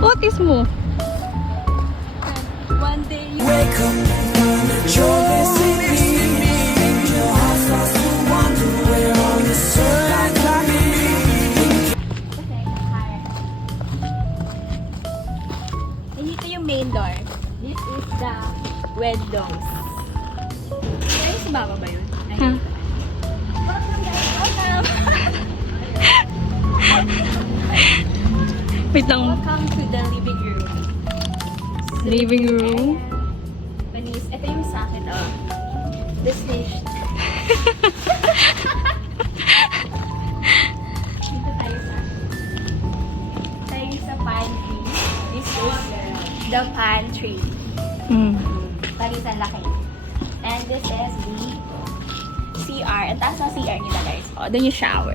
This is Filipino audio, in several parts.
Otis mo. One day you Wake up and the joy is in me. Your heart starts to wonder where all the sun can be. Dito yung main door. This is the windows. Kaya sa baba ba yun? Ay, Huh? welcome guys, welcome! Wait lang. Welcome to the living room. Living room. Panis, ito yung sa akin, oh. The stage. Dito tayo sa pantry. This is the pantry. Mm. Panis ang laki. And this is the CR. Ang taas ng CR nila guys. Oh, doon yung shower.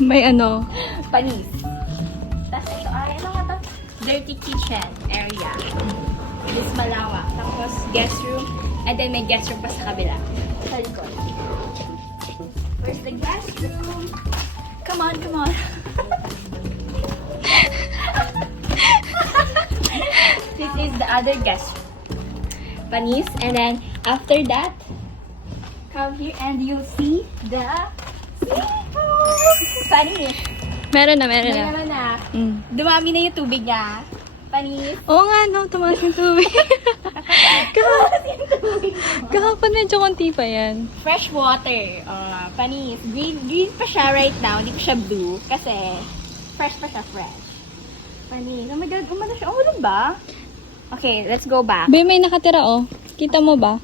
May ano. Panis. Tapos ito ay, ano nga to? Dirty kitchen area. This malawak. Tapos guest room. And then may guest room pa sa kabila. Sa likod. Where's the guest room? Come on, come on. This is the other guest room. Panis. And then after that, come here and you'll see the seafood. Panis. Meron na, meron na. Meron na. Mm. Dumami na yung tubig niya. Panis. Oo nga, no. Tumaas yung tubig. Kahapon medyo konti pa yan. Fresh water. Panis. Green pa siya right now. Hindi pa siya blue. Kasi fresh pa siya, fresh. Panis. Oh my God, umano siya. Oh, wala ba? Okay, let's go back. Be, may nakatira, oh. Kita mo ba?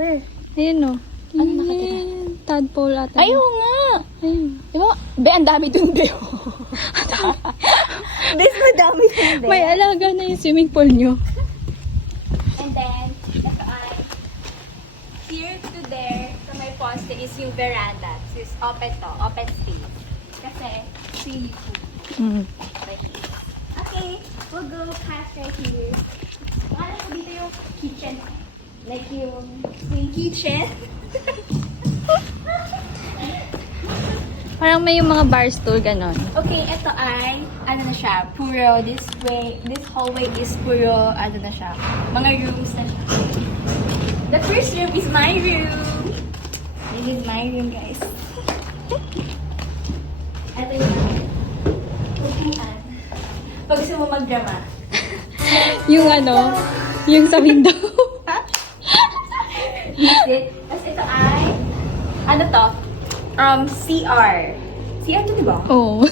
Where? Ayun, oh. Ano nakatira? Ayun, tadpole ata. Ayaw nga. Ayun. Di ba? Be, ang dami dun, Be. Bes, madami dun, Be. May alaga na yung swimming pool nyo. And then, ito ay, here to there, sa may poste is yung veranda. This is open to, open space. Kasi, seafood. Mm. Okay, we'll go past right here. Wala ko dito yung kitchen. Like yung kitchen. Parang may yung mga bar stool, ganon. Okay, ito ay, ano na siya, puro, this hallway is puro, ano na siya, mga rooms na siya. The first room is my room. This is my room, guys. Ito yung upuan. Pag gusto mo magdrama. Yung ano, yung sa window. Tapos ito ay, ano to? CR. CR to, diba? Oo.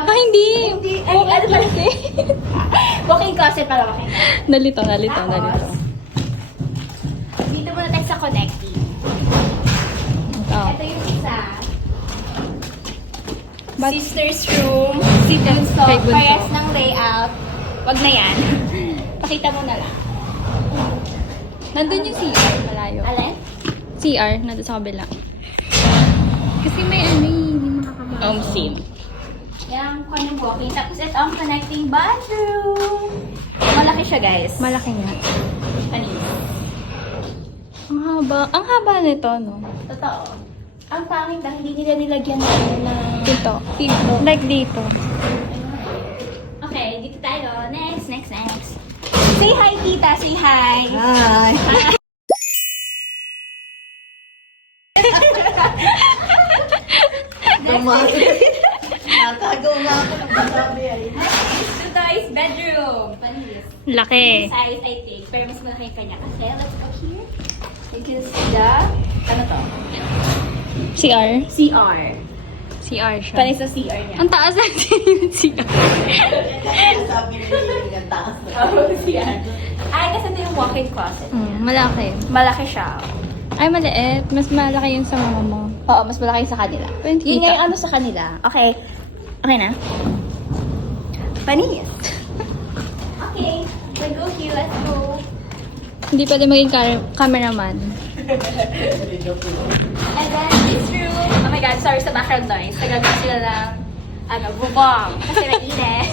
Hindi. Hindi. Ay, ano ba? Walking closet pala, walking closet. Nalito. Tapos, dito muna tayo sa connecting. Oh. Ito yung isa. But- Sister's room. Si Bunso. Kay Bunso. Parehas ng layout. Wag na yan. Pakita mo na lang. Nandun yung CR, malayo. Alin? CR, nandun sa kabila. Kasi may ano hindi makakabala. Sim. Yan, kung yung walking. Tapos ito ang connecting bathroom. Malaki siya, guys. Malaki nga. Panis. Ang haba nito, no? Totoo. Ang pangit lang, hindi nila nilagyan ng Dito. pinto. Like dito. Okay, dito tayo. Next. Say hi, tita. Say hi. Hi! Natagaw na ako ng masabi ay. Ito guys, bedroom. Panis. Laki. Size, I think. Pero mas malaki yung kanya. Kasi, let's go here. You can see the, ano to? CR? CR. CR siya. Panis sa CR niya. Ang taas na yung CR. Sabi niya yung taas na. Oh, CR. Ay, kasi ito yung walk-in closet. Malaki. Malaki siya. Ay, maliit. Mas malaki yung sa mama mo. Oo, mas malaki sa kanila. Pwede Yun kita. nga yung ano sa kanila. Okay. Okay na? Panis. Okay. Let's go here. Let's go. Hindi pwede maging cameraman. And then, this room. Oh my God, sorry sa background noise. Nagagawa sila ng, bubong. Kasi mainit.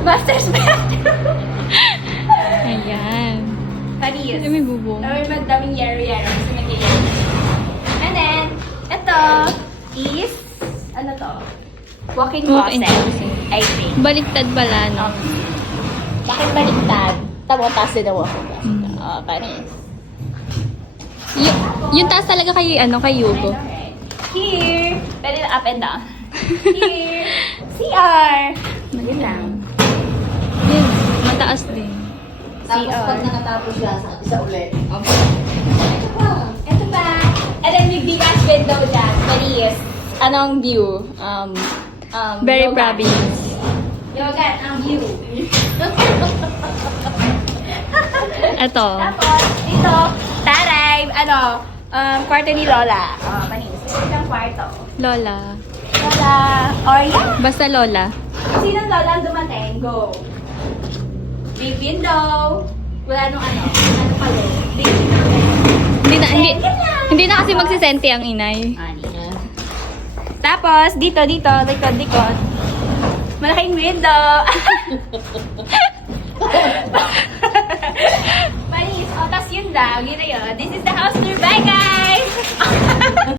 Master's bedroom. Ayan. Panis. Kasi may bubong. Daming yero-yero. Kasi nag-yero. And then, ito. is, ano to? Walk-in Walk-in closet, closet. I think. Baliktad pala, no? Bakit baliktad? Tapos taas din ang walk-in closet. Panis. Yung taas talaga kay, kay Yugo. Here, pwede na up and down. Here, CR. Yun lang. Yun, mataas din. Tapos CR. pag nakatapos yan, isa ulit. Ito pa. And then may big ass window dyan. Paris. Anong view? Very yoga. province. Yoga ang view. Ito. Tapos, dito, taray, kwarto ni Lola. Panis. Ito ang kwarto. Lola. Lola, or yeah. Basta Lola. Sinong Lola ang dumating? Go. Big window. Wala nung ano pala. Big window. Hindi na kasi magsisente ang inay. Tapos, dito, likod. Malaking window. Panis. Tapos yun lang. Yun na yun. This is the house tour. Bye, guys!